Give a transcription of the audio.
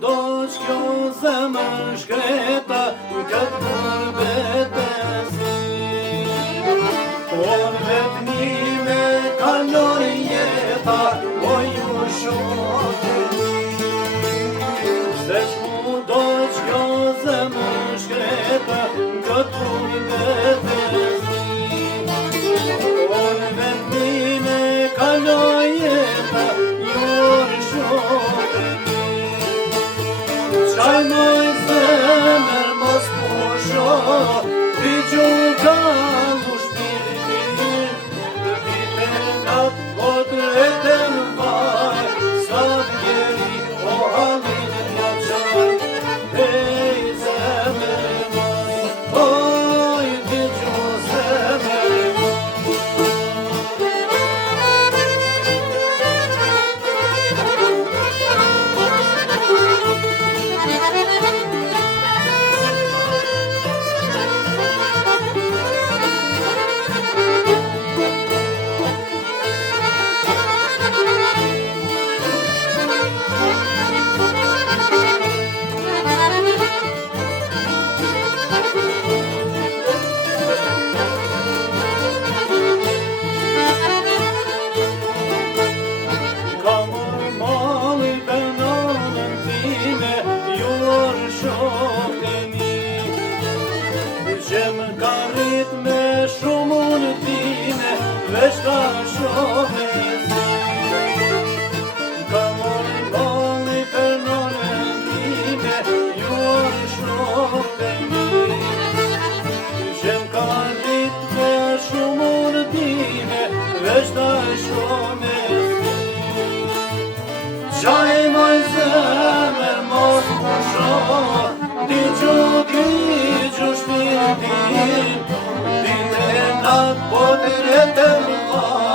do që zemër shkreta këtë përbetesi. Unë vetëmime kalon jeta, o ju shokëni. Se shku do që zemër shkreta këtë përbetesi. Unë vetëmime kalon jeta, ju shokëni. Qaj moj zemër mos pusho, ti gjuka lu shpirtin, vite natë po të reten vaj, sa vjeri o halin nga qaj, hej zemër moj, oj ti gju zemër moj. Që më ka rrit me shumë unë time, veç ka shumë e zi. Ka mori bali për nonën time, ju orë shumë të mi. Që më ka rrit me shumë unë time, veç ka shumë e zi. Qaj moj zemër mos pusho, ti gju shpirtin, dite natë po të retën vaj.